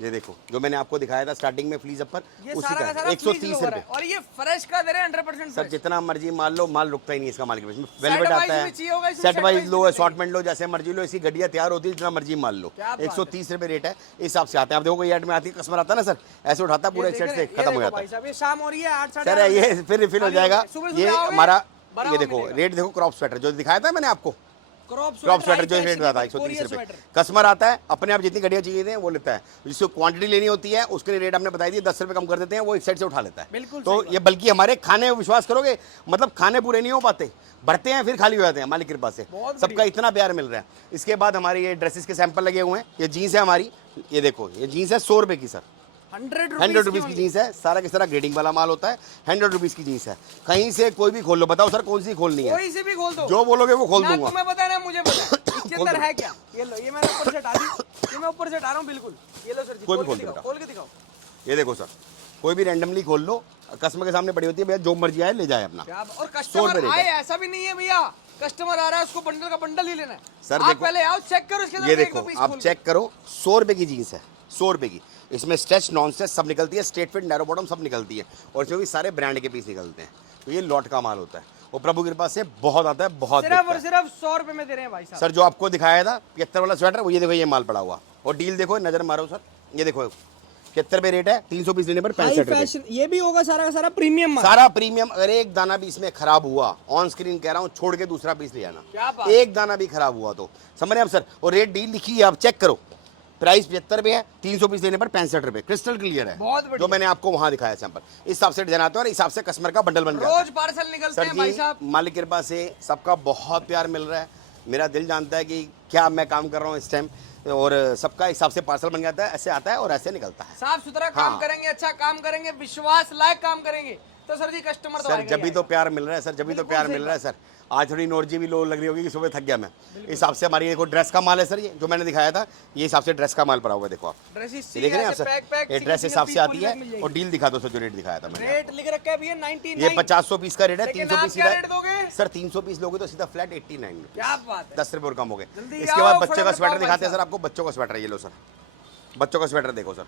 ये देखो जो मैंने आपको दिखाया था स्टार्टिंग में फ्लीज अपर, उसी का 130 रुपये। और ये फ्रेश का दे रहे हैं 100% सर जितना मर्जी माल लो, माल रुकता ही नहीं इसका माल के बीच में। वेलवेट वाइज आता भी चाहिए होगा है, इसमें, सेट वाइज लो, असॉर्टमेंट लो, जैसे मर्जी लो। इसकी गड्डियाँ तैयार होती है, जितना मर्जी माल लो। 130 रुपये रेट है। इस हिसाब से आते हैं। आप देखो एड में आती है, कस्टमर आता है ना सर, ऐसे उठाता है पूरा एक सेट से खत्म हो जाता है। ये शाम हो रही है 8 सर ये फिर रिफिल हो जाएगा। ये हमारा, ये देखो रेट देखो, क्रॉप स्वेटर जो दिखाया था मैंने आपको, क्रॉप स्वेटर जो रेट बताया था 130 रुपये। कस्टमर आता है, अपने आप जितनी गड्डियाँ चाहिए थे वो लेता है। जिसको क्वांटिटी लेनी होती है उसके लिए रेट हमने बताई दी, 10 रुपये कम कर देते हैं, वो एक साइड से उठा लेता है। तो ये बल्कि हमारे खाने, विश्वास करोगे, मतलब खाने पूरे नहीं हो पाते, बढ़ते हैं फिर खाली हो जाते हैं मालिक की कृपा से। सबका इतना प्यार मिल रहा है। इसके बाद हमारे ये ड्रेसेस के सैंपल लगे हुए हैं। ये जीन्स है हमारी, ये देखो ये जीन्स है 100 रुपये की सर, 100 रुपीज़ की जीन्स है। सारा के सारा ग्रेडिंग वाला माल होता है। 100 रुपीज़ की जीन्स है। कहीं से कोई भी खोल लो, बताओ सर कौन सी खोलनी है, कोई से भी खोल दो, जो बोलोगे वो खोल ना दूंगा। तुम्हें पता है ना मुझे पता है। इसके अंदर है क्या, ये लो, ये मैंने ऊपर से हटा दी, ये मैं ऊपर से हटा रहा हूँ बिल्कुल। ये लो सर जी, कोई भी खोल खोल के दो, खोल के दिखाओ। ये देखो सर, कोई भी रैंडमली खोल लो, कस्टमर के सामने पड़ी होती है, भैया जो मर्जी आए ले जाए अपना। और कस्टमर आए ऐसा भी नहीं है भैया, कस्टमर आ रहा है उसको बंडल का बंडल ही लेना है सर। आप देखो पहले आओ, चेक करो इसके अंदर। ये देखो आप चेक करो, 100 रुपये की जीन्स है, 100 रुपये की। इसमें स्ट्रेच, नॉन स्ट्रेच सब निकलती है, स्ट्रेट फिट, नैरो बॉटम सब निकलती है, और इसमें भी सारे ब्रांड के पीस निकलते हैं। तो ये लॉट का माल होता है, और प्रभु की कृपा से बहुत आता है, बहुत सिर्फ और सिर्फ 100 रुपए में दे रहे हैं भाई साहब। सर जो आपको दिखाया था 75 वाला स्वेटर, वो ये देखो ये माल पड़ा हुआ, और डील देखो, नजर मारो सर, ये देखो 75 रुपये रेट है, 300 पीस लेने पर 65 रुपये। ये भी होगा सारा का सारा प्रीमियम माल, सारा प्रीमियम। अगर एक दाना भी इसमें खराब हुआ, ऑन स्क्रीन कह रहा हूँ, छोड़ के दूसरा पीस ले आना। एक दाना भी खराब हुआ तो समझ रहे आप सर। और रेट डील लिखी है, आप चेक करो, प्राइस 75 रुपये है, 300 पीस लेने पर 65 रुपये, क्रिस्टल क्लियर है। जो मैंने आपको वहां दिखाया सैंपल, इस हिसाब से डिजाइन आता है और इस हिसाब से कस्टमर का बंडल बन जाता है। रोज पार्सल निकलते हैं सर भाई जी, साहब। मालिक की कृपा से सबका बहुत प्यार मिल रहा है। मेरा दिल जानता है कि क्या मैं काम कर रहा हूँ इस टाइम, और सबका हिसाब से पार्सल बन जाता है, ऐसे आता है और ऐसे निकलता है। साफ सुथरा काम करेंगे, अच्छा काम करेंगे, विश्वास लायक काम करेंगे, तो सर जी कस्टमर तो सर जब भी तो प्यार मिल रहा है सर, जब भी तो प्यार मिल रहा है सर। आज थोड़ी एनर्जी भी लो लग रही होगी कि सुबह थक गया मैं। इस हिसाब से हमारी देखो ड्रेस का माल है सर, ये जो मैंने दिखाया था ये हिसाब से ड्रेस का माल पड़ा हुआ है। देखो आप ड्रेसेस ये देख रहे हैं आप सर, ये ड्रेस हिसाब से आती है। और डील दिखा दो सर, जो रेट दिखाया था मैंने। रेट लिख रखा है भैया 99। ये 500 पीस का रेट है, 300 पीस क्या रेट दोगे सर? 300 पीस लोगे तो सीधा फ्लैट 89। क्या बात है, 10 रुपये और कम हो गए। जल्दी इसके आओ, बाद बच्चों का फटाफट स्वेटर आओ दिखाते हैं भाई सर आपको। बच्चों का स्वेटर ये लो सर, बच्चों का स्वेटर देखो सर।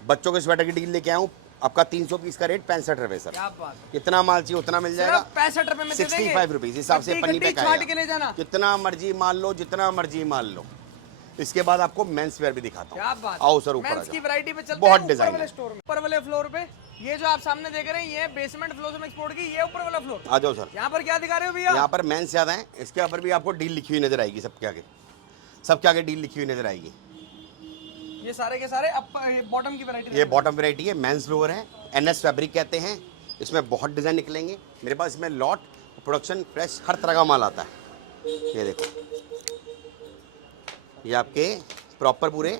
बच्चों के स्वेटर की डील लेके आया हूँ आपका। 300 पीस का रेट 65 रुपए सर। क्या बात है, कितना माल चाहिए उतना मिल जाएगा। 65 रुपए में दे देंगे। 65 रुपीज हिसाब से पन्नी पे छाट के ले जाना। कितना मर्जी माल लो, जितना मर्जी माल लो। इसके बाद आपको मेंस वेयर भी दिखाता क्या हूँ। बात, आओ सर ऊपर मेंस की वैरायटी पे चलते बहुत हैं। डिजाइन ऊपर वाले है। स्टोर में, ऊपर वाले फ्लोर पे ये जो आप सामने देख रहे हैं ये बेसमेंट फ्लोर में एक्सपोर्ट की, ये ऊपर वाला फ्लोर। आ जाओ सर। यहाँ पर क्या दिखा रहे हो भैया? यहाँ पर मेंस ज्यादा है, इसके ऊपर भी आपको डील लिखी हुई नजर आएगी। सबके आगे, सबके आगे डील लिखी हुई नजर आएगी। ये सारे के सारे बॉटम की वैरायटी। ये बॉटम वैरायटी है, मेंस लोअर है, एनएस फैब्रिक कहते हैं। इसमें बहुत डिजाइन निकलेंगे मेरे पास। इसमें लॉट, प्रोडक्शन, फ्रेश, हर तरह का माल आता है। ये देखो, ये आपके प्रॉपर पूरे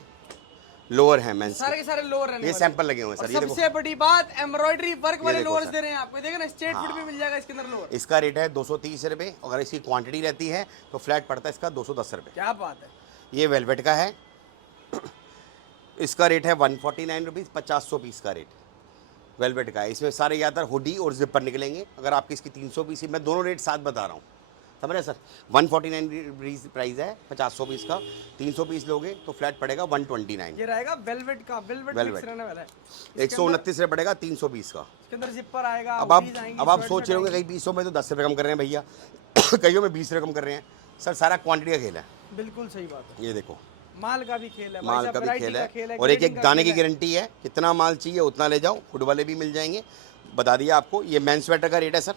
लोअर हैं मेंस सारे के सारे लोअर रहने ये वाले। सैंपल लगे हुए हैं और सर। ये देखो, सबसे बड़ी बात एम्ब्रॉयडरी वर्क वाले देखो लोअर्स सर। दे रहे हैं आपको। देखो ना, स्ट्रेट फिट भी मिल जाएगा इसके अंदर लोअर। इसका रेट है 230 रुपये। अगर इसकी क्वांटिटी रहती है तो फ्लैट पड़ता है इसका 210 रुपये। क्या बात है, ये वेलवेट का है। इसका रेट है 149 रुपीज़। 500 पीस का रेट वेलवेट का है। इसमें सारे ज़्यादातर हुडी और जिपर निकलेंगे। अगर आपकी इसकी 300 पीस ही, मैं दोनों रेट साथ बता रहा हूँ, समझ रहे सर। 149 रुपीज़ प्राइस है 500 पीस का। 300 पीस लोगे तो फ्लैट पड़ेगा 129। ये रहेगा वेलवेट का, वेलवेट मिक्स रहने वाला है। 129 से पड़ेगा 300 पीस का। इसके अंदर जिपर आएगा। अब आप सोच रहे होंगे कई पीसों में तो 10 रुपये कम कर रहे हैं भैया, कईयों में 20 रुपये कम कर रहे हैं सर। सारा क्वांटिटी का खेल है। बिल्कुल सही बात है, ये देखो, माल का भी खेल है, माल का भी खेल है। और एक ग्रेडिंग एक का दाने खेल की गारंटी है। कितना माल चाहिए उतना ले जाओ। हुड वाले भी मिल जाएंगे, बता दिया आपको। ये मेंस स्वेटर का रेट है सर।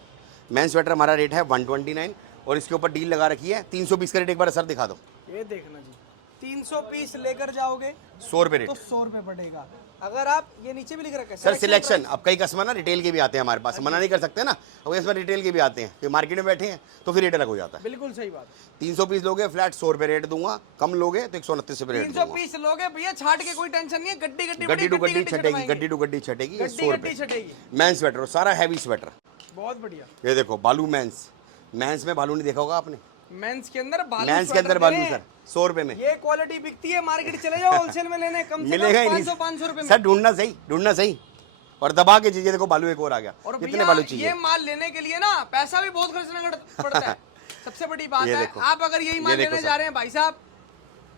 मेंस स्वेटर हमारा रेट है 129 और इसके ऊपर डील लगा रखी है। 300 पीस का रेट एक बार सर दिखा दो। ये देखना जी, 300 पीस लेकर जाओगे 100 रुपये रेट तो 100 रुपये पड़ेगा। अगर आप ये नीचे भी लिख रखा है सर सिलेक्शन। अब कई कस्टमर ना रिटेल के भी आते हैं हमारे पास, मना नहीं कर सकते ना। अब इसमें रिटेल के भी आते हैं कि मार्केट में बैठे हैं तो फिर रेट अलग हो जाता है। बिल्कुल सही बात। 300 पीस लोगे फ्लैट 100 रुपये रेट दूंगा। कम लोगे तो 129 रुपये रेट 300 दूंगा। पीस लोगे भैया, छाट के कोई टेंशन नहीं है। गड्डी गड्डी टू गड्डी छटेगी, गड्डी टू गड्डी छटेगी। ये 100 रुपये छटेगी। मेंस स्वेटर, और सारा हैवी स्वेटर। बहुत बढ़िया। ये देखो बालू मेंस। मेंस में बालू नहीं देखा होगा आपने। मेंस के अंदर बालू, मेंस के अंदर बालू सर 100 रुपये में। ये क्वालिटी बिकती है, मार्केट चले जाओ होलसेल में लेने, कम से मिलेगा ही कम नहीं 500 रुपए में। सर। ढूंढना सही, ढूंढना सही। और दबा के चीजें देखो, बालू एक और आ गया। और कितने भैया बालू चाहिए? ये माल लेने के लिए ना पैसा भी बहुत खर्चना पड़ता है। सबसे बड़ी बात ये है, देखो, आप अगर यही माल देखो लेने सर। जा रहे हैं भाई साहब,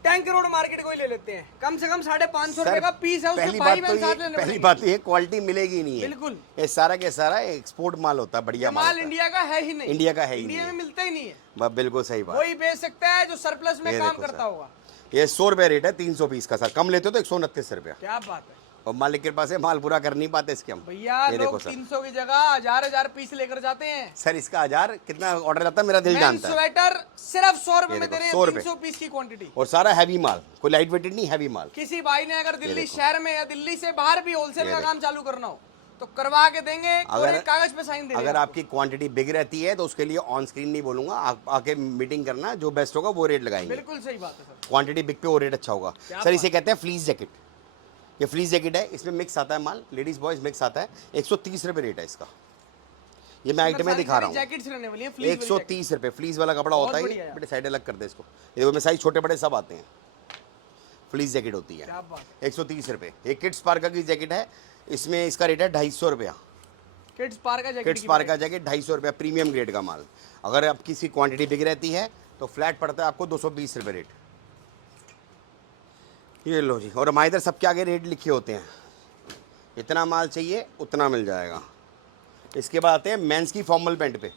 टैंक रोड मार्केट को ही ले लेते हैं। कम से कम 550 रुपए का पीस है, उसमें पहली फाइव बात एंड तो साथ ये, लेने पहली पड़ेंगे। बात तो ये क्वालिटी मिलेगी नहीं है। बिल्कुल। ये सारा के सारा एक्सपोर्ट माल होता है, बढ़िया माल माल होता है। इंडिया का है ही नहीं। इंडिया का है ही इंडिया नहीं में मिलता ही नहीं है। बस बिल्कुल सही बात। वही बेच सकता है जो सरप्लस में ये काम देखो करता सर। होगा। ये 100 रुपये रेट है 300 पीस का सर। कम लेते हो तो 129 रुपया। क्या बात है और मालिक के पास है, माल पूरा कर नहीं पाते इसके हम। भैया, ये देखो लोग सर। 300 की जगह हजार पीस लेकर जाते हैं। सर इसका 1000 कितना ऑर्डर जाता है मेरा दिल मेन जानता है। स्वेटर सिर्फ 100 रुपए ये में दे देखो, रहे हैं। 100 रुपए। 300 पीस की क्वांटिटी। और सारा हैवी माल, कोई लाइट वेटेड नहीं, हैवी माल। किसी भाई ने अगर दिल्ली देखो। शहर में या दिल्ली से बाहर भी होलसेल ये का देखो। काम चालू करना हो तो करवा के देंगे। अगर और कागज पे साइन दे अगर आपकी क्वांटिटी बिग रहती है तो उसके लिए ऑन स्क्रीन नहीं बोलूंगा, आप आके मीटिंग करना, जो बेस्ट होगा वो रेट लगाएंगे। बिल्कुल सही बात है सर। क्वांटिटी बिग पे वो रेट अच्छा होगा सर। इसे कहते हैं फ्लीस जैकेट। ये फ्लीस जैकेट है, इसमें मिक्स आता है माल, लेडीज बॉयज मिक्स आता है। 130 रुपये रेट है इसका। ये मैं आइटम में दिखा रहा हूँ। जैकेट्स रहने वाली है, फ्लीस 130 रुपये फ्लीस वाला कपड़ा होता है। बढ़िया यार। बेटे साइड अलग कर दे इसको। ये देखो, में साइज छोटे बड़े सब आते हैं। फ्लीस जैकेट होती है, क्या बात 130 रुपये। एक किड्स पार्का की जैकेट है, इसमें इसका रेट है 250 रुपया। किड्स पार्क का जैकेट। किड्स पार्क का जैकेट 250 रुपया, प्रीमियम ग्रेड का माल। अगर आपकी इसकी क्वांटिटी बिग रहती है तो फ्लैट पड़ता है आपको 220 रुपये रेट। ये लो जी। और हमारे इधर सबके आगे रेट लिखे होते हैं, इतना माल चाहिए उतना मिल जाएगा। इसके बाद आते हैं मेंस की फॉर्मल पैंट पे।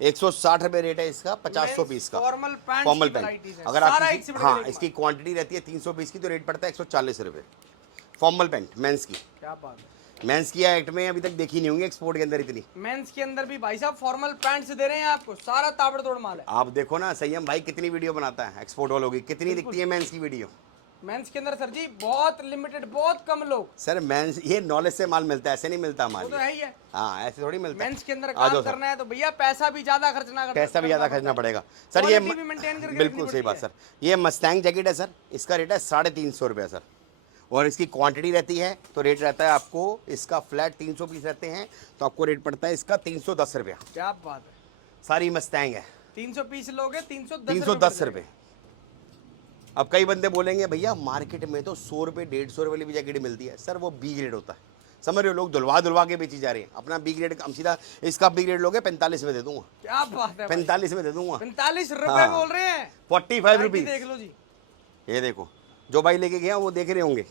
160 रुपये रेट है इसका, 500 पीस का फॉर्मल पैंट। Formal pant. अगर आप हाँ इसकी क्वांटिटी रहती है 300 पीस की तो रेट पड़ता है 140 रुपये। फॉर्मल पैंट मेंस की। क्या बात है। मेंस की आइट में अभी तक देखी नहीं होंगी एक्सपोर्ट के अंदर इतनी। मेंस के अंदर भी भाई साहब फॉर्मल पैंट्स दे रहे हैं आपको, सारा ताबड़तोड़ माल है। आप देखो ना संयम भाई कितनी वीडियो बनाता है एक्सपोर्ट वालों की, कितनी दिखती है मेंस की वीडियो। मेंस के अंदर सर जी बहुत लिमिटेड, बहुत कम लोग। सर मेंस ये नॉलेज से माल मिलता है, ऐसे नहीं मिलता वो तो हमारे। है ही है। हाँ ऐसे थोड़ी मिलता है। मेंस के अंदर आ काम जाओ सर। करना है तो भैया पैसा भी ज्यादा खर्चना करना, पैसा भी ज़्यादा खर्चना पड़ेगा सर। ये Quality भी maintain करके बिल्कुल रखनी सही बात पड़ती सर। ये मस्टैंग जैकेट है सर, इसका रेट है 350 रुपया सर। और इसकी क्वांटिटी रहती है तो रेट रहता है आपको, इसका फ्लैट 300 पीस रहते हैं तो आपको रेट पड़ता है इसका 310 रुपया। क्या बात है। सारी मस्टैंग है, 300 पीस लोगे 310 310 रुपए। अब कई बंदे बोलेंगे भैया मार्केट में तो 100 रुपए 150 रुपए वाली भी जैकेट मिलती है। सर वो बी ग्रेड होता है, समझ रहे हो, लोग धुलवा के बेची जा रहे हैं। अपना बी ग्रेड हम सीधा इसका बी ग्रेड लोगे 45 में दे दूंगा। क्या बात है, 45 में दे दूंगा। 45 रुपए हाँ। बोल रहे हैं, 45 रुपीज। देख लो जी, ये देखो जो भाई लेके गया वो देख रहे होंगे,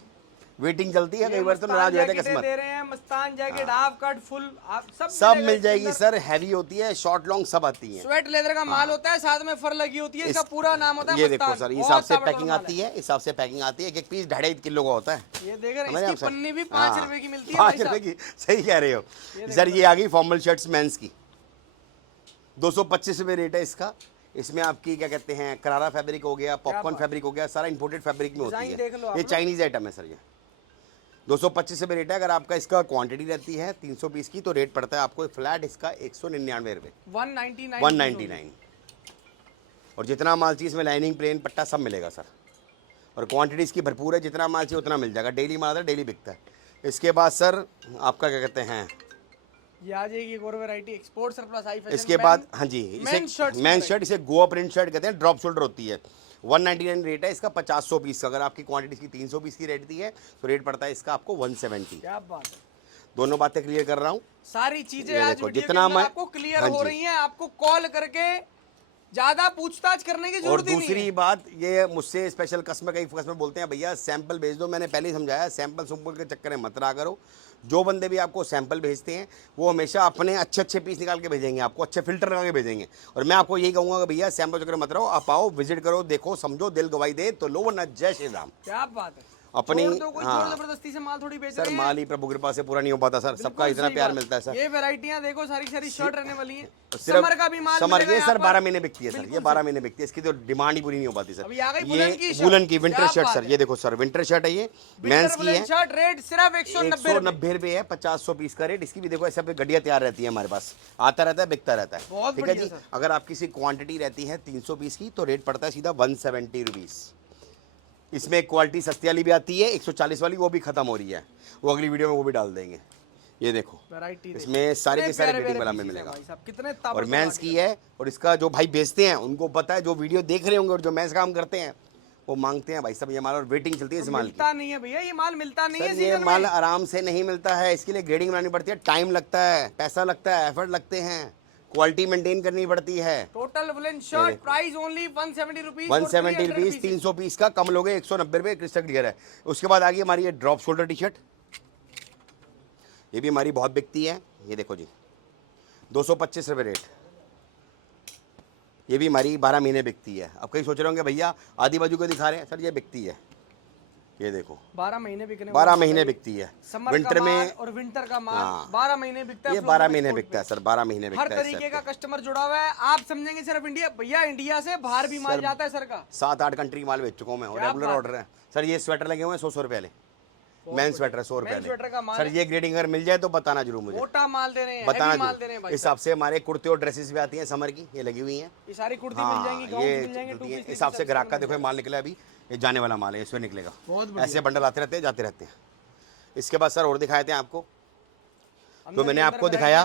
वेटिंग चलती है, कई बार तो नाराज हो जाते हैं कस्टमर। दे रहे हैं Mastan jacket, half cut, full, सब मिल जाएगी सर। हैवी होती है, शॉर्ट लॉन्ग सब आती है। स्वेट लेदर का माल होता है, साथ में फर लगी होती है, इसका पूरा नाम होता है ये मस्तान। देखो सर, इस हिसाब से पैकिंग आती है, इस हिसाब से पैकिंग आती है। एक पीस 2.5 किलो का होता है। ये देख रहे हैं, इसकी पन्नी भी 5 रुपए की मिलती है। 5 रुपए की, सही कह रहे हो सर। ये आ गई फॉर्मल शर्ट्स मेंस की, 225 रुपए रेट है इसका। इसमें आपकी क्या कहते हैं, करारा फैब्रिक हो गया, पॉपकॉर्न फैब्रिक हो गया, सारा इंपोर्टेड फैब्रिक में होती है। ये चाइनीज आइटम है सर। ये 225 रुपये रेट है। अगर आपका इसका क्वांटिटी रहती है 300 पीस की तो रेट पड़ता है आपको फ्लैट इसका 199 रुपये, 199। और जितना माल चाहिए इसमें लाइनिंग, प्लेन, पट्टा सब मिलेगा सर। और क्वांटिटी इसकी भरपूर है, जितना माल चाहिए उतना मिल जाएगा। डेली माल आता है, डेली बिकता है। इसके बाद सर आपका क्या कहते हैं, ये आ जाएगी एक और variety, export surplus high fashion. इसके बाद हाँ जी, इसे मेन शर्ट, इसे गोवा प्रिंट शर्ट कहते हैं, ड्रॉप शोल्डर होती है। 199 रेट है इसका, 50 पीस का। अगर आपकी क्वांटिटी इसकी 300 पीस की रेट दी है तो रेट पड़ता है इसका आपको 170। क्या बात है, दोनों बातें क्लियर कर रहा हूँ। सारी चीजें आज वीडियो जितना के अंदर मैं आपको क्लियर हो रही हैं। आपको कॉल करके ज्यादा पूछताछ करने की जरूरत नहीं है। दूसरी बात, ये मुझसे स्पेशल कस्टमर, कई कस्टमर बोलते हैं भैया सैंपल भेज दो। मैंने पहले ही समझाया, सैंपल सुम्पल के चक्कर में मत रहा करो। जो बंदे भी आपको सैंपल भेजते हैं वो हमेशा अपने अच्छे पीस निकाल के भेजेंगे, आपको अच्छे फिल्टर लगा के भेजेंगे। और मैं आपको यही कहूँगा कि भैया सैंपल चक्कर मत रहो, आप आओ, विजिट करो, देखो, समझो, दिल गवाही दे तो लो, वरना जय श्री राम। क्या बात है, अपनी हाँ, जबरदस्ती से माल थोड़ी बेच सर, रहे हैं। माल ही प्रभु कृपा से पूरा नहीं हो पाता सर, सबका इतना प्यार मिलता है सर। ये वैरायटियां देखो, सारी शर्ट रहने वाली हैं। सिर्फ समर का भी माल समर मिलेगा ये यहाँ सर पर। 12 महीने बिकती है सर, ये 12 महीने बिकती है। इसकी तो डिमांड ही पूरी नहीं हो पाती सर। अभी आ गई ये वुलन की विंटर शर्ट सर, ये देखो सर, विंटर शर्ट है, ये मेंस की है। शर्ट रेट सिर्फ 190 रुपए है, 500 पीस का रेट। इसकी भी देखो ऐसे गड्डियां तैयार रहती है हमारे पास, आता रहता है, बिकता रहता है। ठीक है जी। अगर आपकी किसी क्वांटिटी रहती है 300 पीस की तो रेट पड़ता है सीधा 170 रुपीज। इसमें क्वालिटी सस्ती वाली भी आती है, 140 वाली, वो भी खत्म हो रही है, वो अगली वीडियो में वो भी डाल देंगे। ये देखो इसमें सारे के सारे ग्रेडिंग वाला में मिलेगा। और मेंस की है, और इसका जो भाई बेचते हैं उनको पता है, जो वीडियो देख रहे होंगे और जो मेंस काम करते हैं वो मांगते हैं भाई सब ये माल, और वेटिंग चलती है इस माल की। मिलता नहीं है भैया, ये माल मिलता नहीं है। ये माल आराम से नहीं मिलता है, इसके लिए ग्रेडिंग बनानी पड़ती है, टाइम लगता है, पैसा लगता है, एफर्ट लगते हैं, क्वालिटी मेंटेन करनी पड़ती है। Total woollen shirt price only 170 rupees, 170 rupees, 300 piece का, कम लोगे 190 रुपये, क्रिस्टल क्लियर है। उसके बाद आ गई हमारी ये ड्रॉप शोल्डर टी शर्ट, ये भी हमारी बहुत बिकती है। ये देखो जी, 225 रुपये रेट। ये भी हमारी 12 महीने बिकती है। अब कहीं सोच रहे होंगे भैया आधी बाजू को दिखा रहे हैं, सर ये बिकती है। ये देखो 12 महीने बिकने, 12 महीने बिकती है। विंटर में और विंटर का माल 12 महीने बिकता है। ये 12 महीने बिकता है सर, 12 महीने बिकता है। हर तरीके का कस्टमर जुड़ा हुआ है। आप समझेंगे सिर्फ इंडिया, भैया इंडिया से बाहर भी माल जाता है सर का। 7-8 कंट्री माल बेच चुका हूँ मैं, और रेगुलर ऑर्डर है सर। ये स्वेटर लगे हुए हैं 100 रुपये वाले, मेन स्वेटर 100 रुपये सर। ये ग्रेडिंग अगर मिल जाए तो बताना जरूर मुझे, मोटा माल दे रहे हैं, बताना माल दे रहे हैं। इस हिसाब से हमारे कुर्ते और ड्रेसेस भी आती हैं समर की, ये लगी हुई हैं। ये सारी कुर्ती मिल जाएंगी, गाउन मिल जाएंगे। ये हिसाब से ग्राहक का देखो माल निकला, अभी ये जाने वाला माल है, इसमें निकलेगा। ऐसे बंडल आते रहते हैं, जाते रहते हैं। इसके बाद सर और दिखाए थे आपको, तो मैंने आपको दिखाया,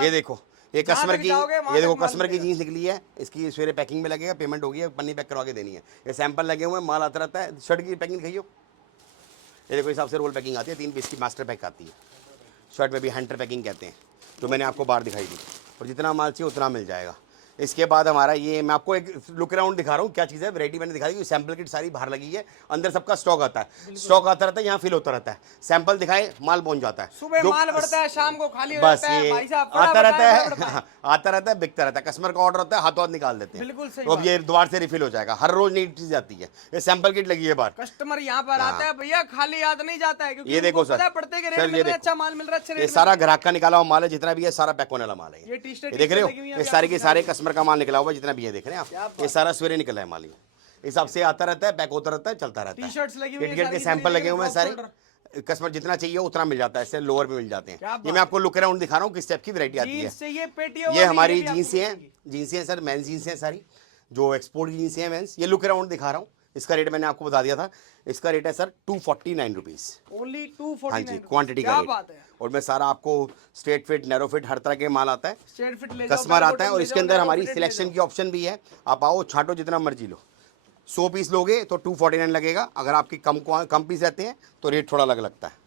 ये देखो ये कस्टमर की, ये देखो कस्टमर की जीन्स निकली है, इसकी सवेरे पैकिंग में लगेगा, पेमेंट होगी, पन्नी पैक करवा के देनी है। ये सैंपल लगे हुए हैं, माल आता रहता है। शर्ट की पैकिंग दिखाइयो, ये देखो हिसाब से रोल पैकिंग आती है, 3 पीस की मास्टर पैक आती है। शर्ट में भी हैंटर पैकिंग कहते हैं, तो मैंने आपको बाहर दिखाई दी। और जितना माल चाहिए उतना मिल जाएगा। इसके बाद हमारा ये, मैं आपको एक लुक अराउंड दिखा रहा हूँ, क्या चीज़ है, वैरायटी मैंने दिखाई दी। सैंपल किट सारी बाहर लगी है, अंदर सबका स्टॉक आता है, स्टॉक आता रहता है, यहाँ फिल होता रहता है। सैंपल दिखाए, माल पहुंच जाता है, सुबह माल बढ़ता है, शाम को खाली हो बस जाता है। ये भाई साहब आता रहता है, आता रहता है, बिकता रहता है। कस्टमर का ऑर्डर होता है, हाथों हाथ निकाल देते हैं, बिल्कुल सही। तो अब ये दोबारा से रिफिल हो जाएगा, हर रोज नई चीज आती है। ये सैंपल किट लगी है बाहर, कस्टमर यहाँ पर आता है भैया, खाली याद नहीं जाता है, क्योंकि ये देखो सर, पड़ते के रेट में अच्छा माल मिल रहा है। ये सारा ग्राहक का निकाला हुआ माल है, जितना भी है सारा पैक होने वाला माल है। ये टी शर्ट देख रहे हो, ये सारे के सारे कस्टमर का माल निकला हुआ, जितना भी है देख रहे हैं आप, ये सारा सवेरे निकला है माल। इस हिसाब से आता रहता है, पैक होता रहता है, चलता रहता है। टी-शर्ट्स लगी हुई हैं, टिकट के सैंपल लगे हुए हैं सारे। कस्टमर जितना चाहिए उतना मिल जाता है, इससे लोअर पे मिल जाते हैं। ये मैं आपको लुक अराउंड दिखा रहा हूँ किस टाइप की वैरायटी आती है। ये हमारी जीन्स हैं, जीन्स हैं सर, मेंस जीन्स हैं सारी, जो एक्सपोर्ट की जीन्स हैं मेंस। ये लुक अराउंड दिखा रहा हूँ, इसका रेट मैंने आपको बता दिया था, इसका रेट है सर 249 रुपीज़। ओनली 249। हाँ जी, क्वांटिटी का क्या रेट। बात है। और मैं सारा आपको स्ट्रेट फिट, नैरो फिट, हर तरह के माल आता है, स्ट्रेट फिट ले जाओ, कस्टमर आता है। और ले इसके जाओ, अंदर narrow हमारी fitted ले सिलेक्शन जाओ। की ऑप्शन भी है, आप आओ छांटो जितना मर्जी लो। 100 पीस लोगे तो 249 लगेगा, अगर आपकी कम पीस रहते हैं तो रेट थोड़ा अलग लगता है।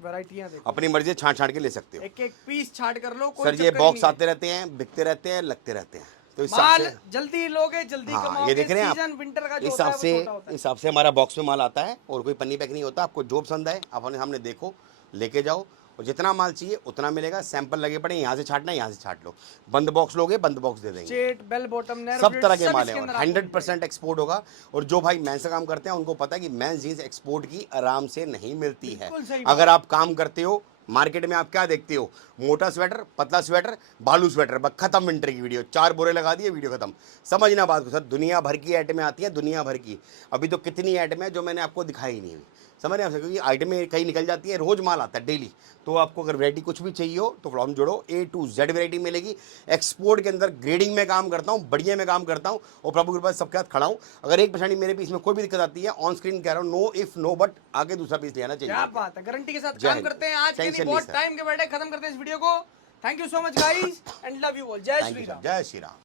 वैरायटियां देखो, अपनी मर्जी छांट छांट के ले सकते हो एक एक पीस छाट कर लो, कोई सर। ये चक्कर बॉक्स नहीं है। आते रहते हैं, बिकते रहते हैं, लगते रहते हैं, तो इस हिसाब माल से जल्दी लोगे जल्दी हाँ, कमाओगे। ये देख रहे हैं सीजन आप, विंटर का इस जो होता है हिसाब वो से छोटा होता है। इस हिसाब से हमारा बॉक्स में माल आता है, और कोई पन्नी पैक नहीं होता। आपको जो पसंद है अपने सामने देखो, लेके जाओ, और जितना माल चाहिए उतना मिलेगा। सैंपल लगे पड़े, यहाँ से छाटना है यहाँ से छाट लो। बंद बॉक्स लोगे, बंद बॉक्स दे देंगे। स्ट्रेट बेल बॉटम नैरो सब फिट, तरह के माल इसके है, और अंदर आपको 100% एक्सपोर्ट होगा। और जो भाई मेंस का काम करते हैं उनको पता है कि मेंस जीन्स एक्सपोर्ट की आराम से नहीं मिलती है। बिल्कुल सही अगर आप काम करते हो मार्केट में, आप क्या देखते हो? मोटा स्वेटर, पतला स्वेटर, बालू स्वेटर, बस खत्म विंटर की वीडियो। 4 बोरे लगा दिए, वीडियो खत्म। समझना बात को सर, दुनिया भर की आइटमें आती हैं, दुनिया भर की। अभी तो कितनी आइटमें हैं जो मैंने आपको दिखाई नहीं हुई, समझ रहे हैं आप? क्योंकि आइटमें कहीं निकल जाती है, रोज माल आता है डेली। तो आपको अगर वैरायटी कुछ भी चाहिए हो तो प्रॉब्लम जोड़ो, A to Z वैरायटी मिलेगी। एक्सपोर्ट के अंदर ग्रेडिंग में काम करता हूँ, बढ़िया में काम करता हूँ, और प्रभु के पास सबके साथ खड़ा हूँ। अगर एक परेशानी मेरे पीस में कोई भी दिक्कत आती है, ऑन स्क्रीन कह रहा हूँ, नो इफ नो बट, आगे दूसरा पीस ले आना चाहिए। क्या बात है, गारंटी के साथ जय काम हिंद। करते हैं। आज के टेंशन लिए नहीं बहुत सर। टाइम के बैठे खत्म करते हैं इस वीडियो को। Thank you so much guys and love you all. जय thank Shri you sir, Ram. जय श्री राम।